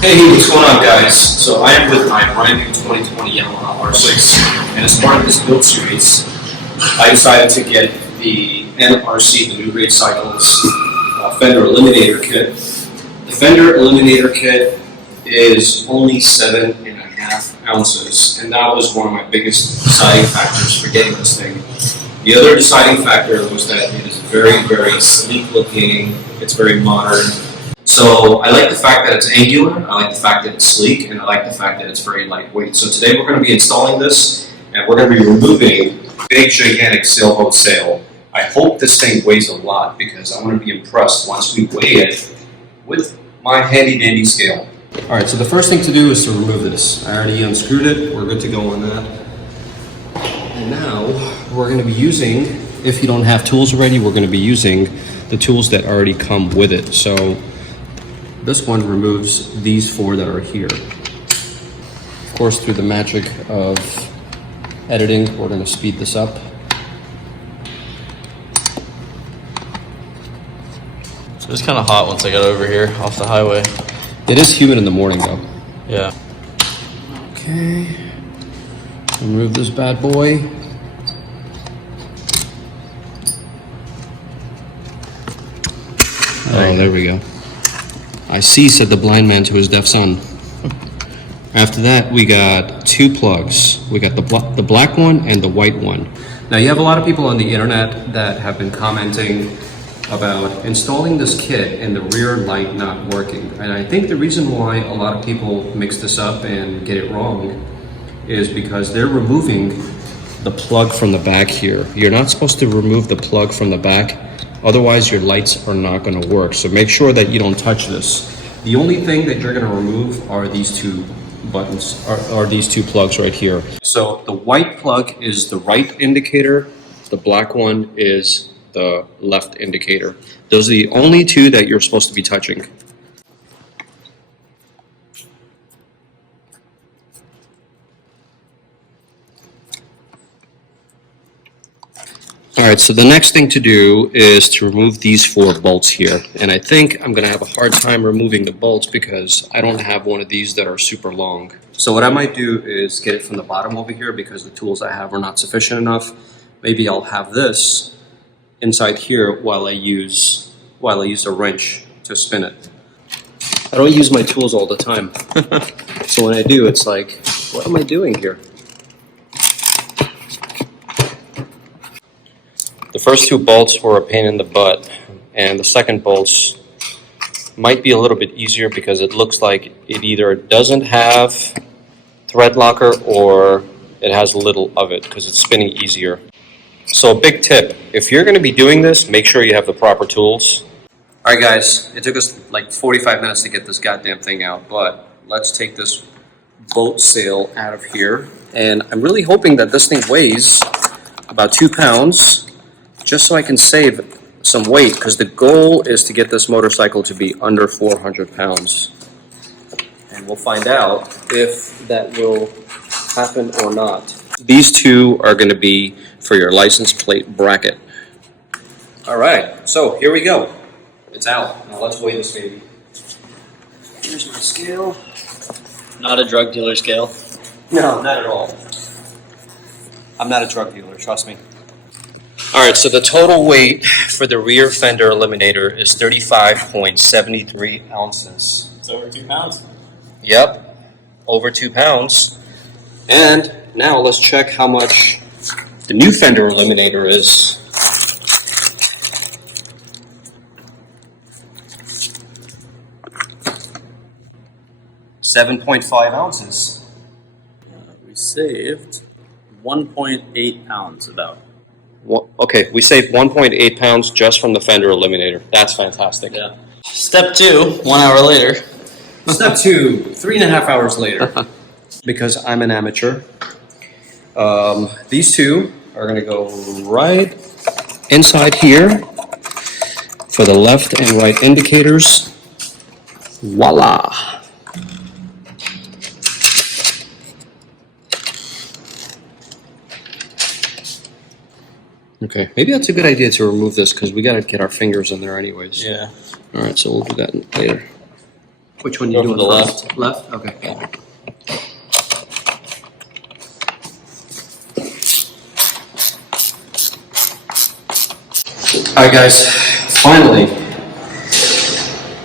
Hey, what's going on, guys? So I am with my brand new 2020 Yamaha R6, and as part of this build series, I decided to get the NRC, the New Grade Cycles Fender Eliminator kit. The Fender Eliminator kit is only 7.5 ounces, and that was one of my biggest deciding factors for getting this thing. The other deciding factor was that it is very, very sleek looking, it's very modern. So I like the fact that it's angular, I like the fact that it's sleek, and I like the fact that it's very lightweight. So today we're going to be installing this, and we're going to be removing the big, gigantic sailboat sail. I hope this thing weighs a lot because I want to be impressed once we weigh it with my handy-dandy scale. Alright, so the first thing to do is to remove this. I already unscrewed it, we're good to go on that. And now we're going to be using, if you don't have tools already, we're going to be using the tools that already come with it. So this one removes these four that are here. Of course, through the magic of editing, we're going to speed this up. So it's kind of hot once I got over here off the highway. It is humid in the morning, though. Yeah. Okay. Remove this bad boy. Oh, there we go. I see, said the blind man to his deaf son. After that, we got two plugs. We got the black one and the white one. Now, you have a lot of people on the internet that have been commenting about installing this kit and the rear light not working. And I think the reason why a lot of people mix this up and get it wrong is because they're removing the plug from the back here. You're not supposed to remove the plug from the back. Otherwise, your lights are not going to work. So make sure that you don't touch this. The only thing that you're going to remove are these two buttons, are these two plugs right here. So the white plug is the right indicator. The black one is the left indicator. Those are the only two that you're supposed to be touching. Alright, so the next thing to do is to remove these four bolts here. And I think I'm going to have a hard time removing the bolts because I don't have one of these that are super long. So what I might do is get it from the bottom over here because the tools I have are not sufficient enough. Maybe I'll have this inside here while I use a wrench to spin it. I don't use my tools all the time. So when I do, it's like, what am I doing here? The first two bolts were a pain in the butt, and the second bolts might be a little bit easier because it looks like it either doesn't have thread locker or it has a little of it because it's spinning easier. So a big tip, if you're going to be doing this, make sure you have the proper tools. Alright guys, it took us like 45 minutes to get this goddamn thing out, but let's take this boat sail out of here. And I'm really hoping that this thing weighs about 2 pounds. Just so I can save some weight, because the goal is to get this motorcycle to be under 400 pounds. And we'll find out if that will happen or not. These two are going to be for your license plate bracket. Alright, so here we go. It's out. Now let's weigh this baby. Here's my scale. Not a drug dealer scale. No, not at all. I'm not a drug dealer, trust me. Alright, so the total weight for the rear fender eliminator is 35.73 ounces. It's over 2 pounds. Yep, over 2 pounds. And now let's check how much the new fender eliminator is. .5 ounces. We saved 1.8 pounds about. Well, okay, we saved 1.8 pounds just from the fender eliminator. That's fantastic. Yeah. Step 2, 1 hour later. Step 2, 3.5 hours later. Because I'm an amateur. These two are going to go right inside here for the left and right indicators. Voila! Okay, maybe that's a good idea to remove this because we got to get our fingers in there anyways. Yeah. All right, so we'll do that later. Which one you Go doing for the first? Left? Okay. Alright guys, finally,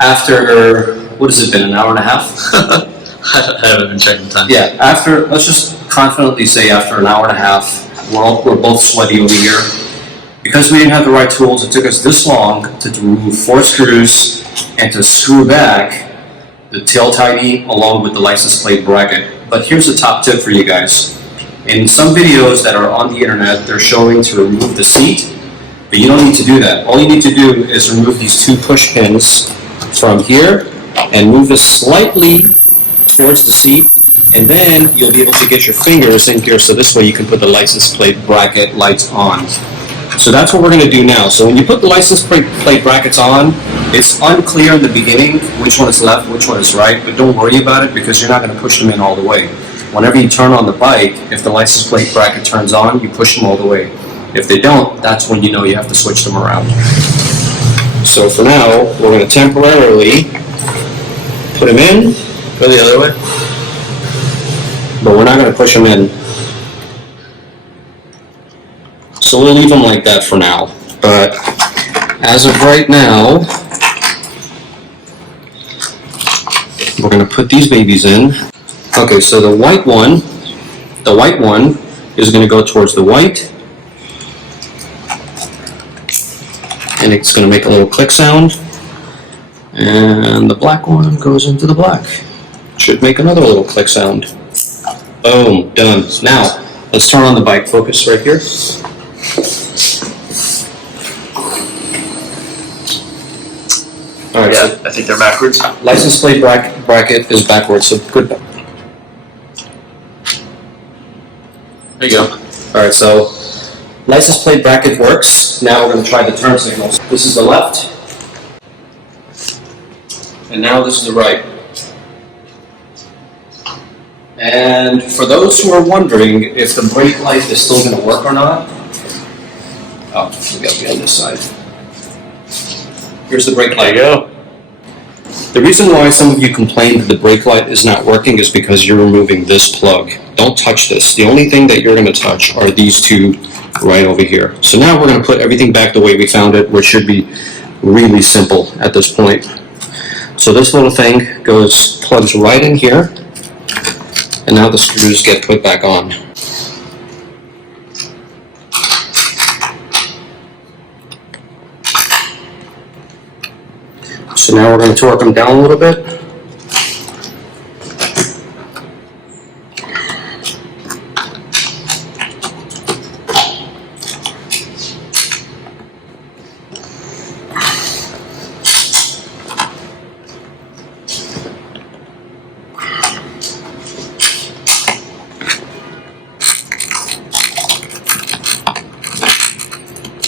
after, what has it been, an hour and a half? I haven't been checking the time. Yeah, after, let's just confidently say after an hour and a half, we're both sweaty over here. Because we didn't have the right tools, it took us this long to remove 4 screws and to screw back the tail tidy along with the license plate bracket. But here's a top tip for you guys. In some videos that are on the internet, they're showing to remove the seat, but you don't need to do that. All you need to do is remove these 2 push pins from here and move this slightly towards the seat, and then you'll be able to get your fingers in here so this way you can put the license plate bracket lights on. So that's what we're going to do now. So when you put the license plate brackets on, it's unclear in the beginning which one is left, which one is right, but don't worry about it because you're not going to push them in all the way. Whenever you turn on the bike, if the license plate bracket turns on, you push them all the way. If they don't, that's when you know you have to switch them around. So for now, we're going to temporarily put them in. Go the other way. But we're not going to push them in. So we'll leave them like that for now. But as of right now, we're going to put these babies in. Okay, so the white one is going to go towards the white. And it's going to make a little click sound. And the black one goes into the black. Should make another little click sound. Boom, done. Now, let's turn on the bike. Focus right here. All right, Yeah, I think they're backwards. license plate bracket is backwards, so good. There you go. All right, so license plate bracket works. Now we're going to try the turn signals. This is the left, and now this is the right. And for those who are wondering if the brake light is still going to work or not, oh, we got to be on this side. Here's the brake light. There you go. The reason why some of you complain that the brake light is not working is because you're removing this plug. Don't touch this. The only thing that you're going to touch are these 2 right over here. So now we're going to put everything back the way we found it, which should be really simple at this point. So this little thing plugs right in here, and now the screws get put back on. So now we're going to torque them down a little bit.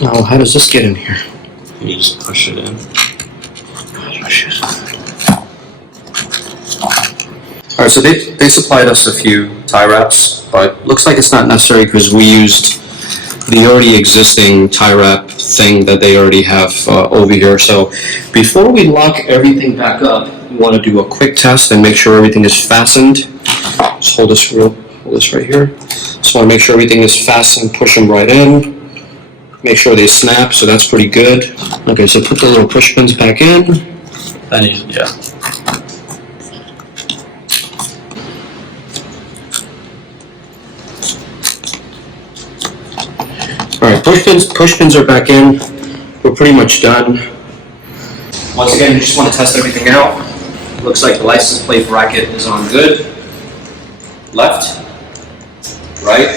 Now, how does this get in here? You just push it in. Alright, so they supplied us a few tie wraps, but looks like it's not necessary because we used the already existing tie wrap thing that they already have over here. So before we lock everything back up, we want to do a quick test and make sure everything is fastened. Just hold this right here. Just want to make sure everything is fastened, push them right in. Make sure they snap, so that's pretty good. Okay, so put the little push pins back in. Yeah. Alright, push pins are back in. We're pretty much done. Once again, you just want to test everything out. Looks like the license plate bracket is on good. Left, right.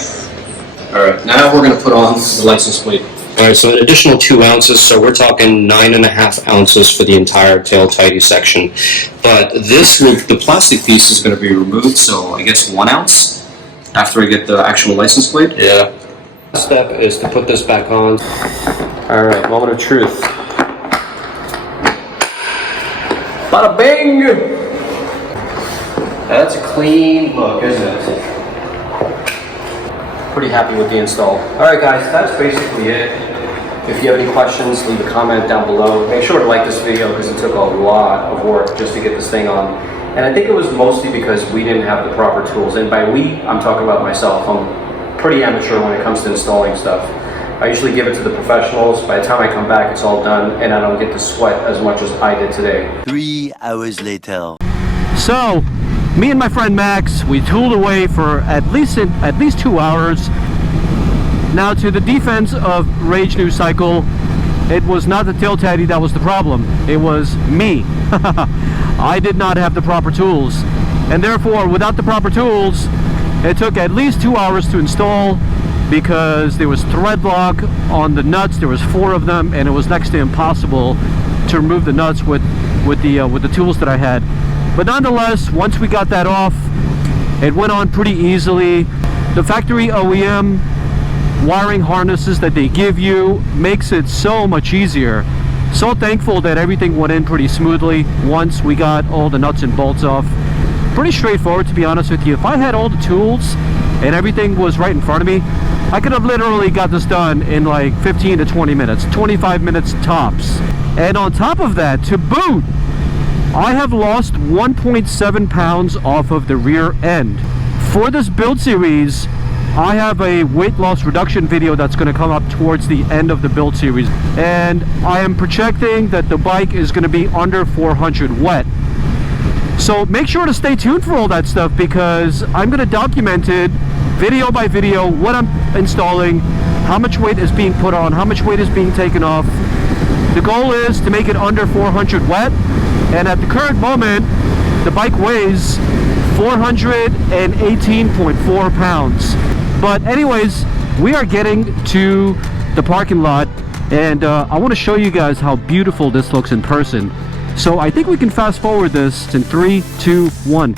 Alright, now we're going to put on the license plate. Alright, so an additional 2 ounces, so we're talking 9.5 ounces for the entire tail tidy section. But the plastic piece is going to be removed, so I guess 1 ounce after I get the actual license plate. Yeah. The step is to put this back on. Alright, moment of truth. Bada bing! That's a clean look, isn't it? Pretty happy with the install. Alright guys, that's basically it. If you have any questions, leave a comment down below. Make sure to like this video because it took a lot of work just to get this thing on. And I think it was mostly because we didn't have the proper tools. And by we, I'm talking about myself. I'm pretty amateur when it comes to installing stuff. I usually give it to the professionals. By the time I come back, it's all done, and I don't get to sweat as much as I did today. 3 hours later. So, me and my friend Max, we tooled away for at least 2 hours. Now, to the defense of Rage New Cycle, it was not the tail teddy that was the problem. It was me. I did not have the proper tools, and therefore, without the proper tools, it took at least 2 hours to install because there was thread lock on the nuts. There was 4 of them, and it was next to impossible to remove the nuts with the tools that I had. But nonetheless, once we got that off, it went on pretty easily. The factory OEM wiring harnesses that they give you makes it so much easier. So thankful that everything went in pretty smoothly once we got all the nuts and bolts off. Pretty straightforward, to be honest with you. If I had all the tools and everything was right in front of me, I could have literally got this done in like 15 to 20 minutes, 25 minutes tops. And on top of that, to boot, I have lost 1.7 pounds off of the rear end. For this build series, I have a weight loss reduction video that's going to come up towards the end of the build series. And I am projecting that the bike is going to be under 400 wet. So make sure to stay tuned for all that stuff, because I'm going to document it video by video, what I'm installing, how much weight is being put on, how much weight is being taken off. The goal is to make it under 400 wet, and at the current moment, the bike weighs 418.4 pounds. But anyways, we are getting to the parking lot, and I want to show you guys how beautiful this looks in person. So I think we can fast forward this in 3, 2, 1.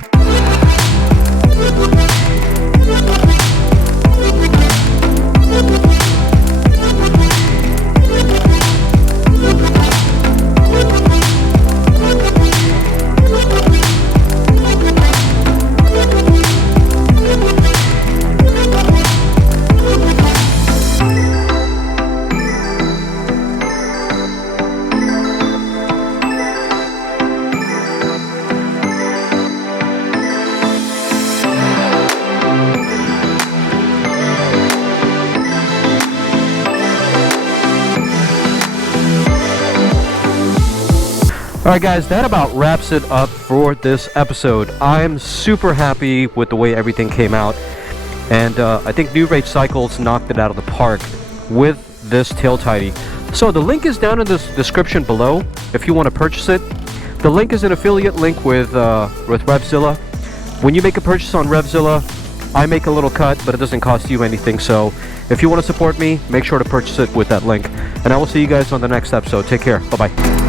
Alright guys, that about wraps it up for this episode. I'm super happy with the way everything came out, and I think New Rage Cycles knocked it out of the park with this tail tidy. So the link is down in the description below if you want to purchase it. The link is an affiliate link with Revzilla. When you make a purchase on Revzilla, I make a little cut, but it doesn't cost you anything. So if you want to support me, make sure to purchase it with that link. And I will see you guys on the next episode. Take care. Bye-bye.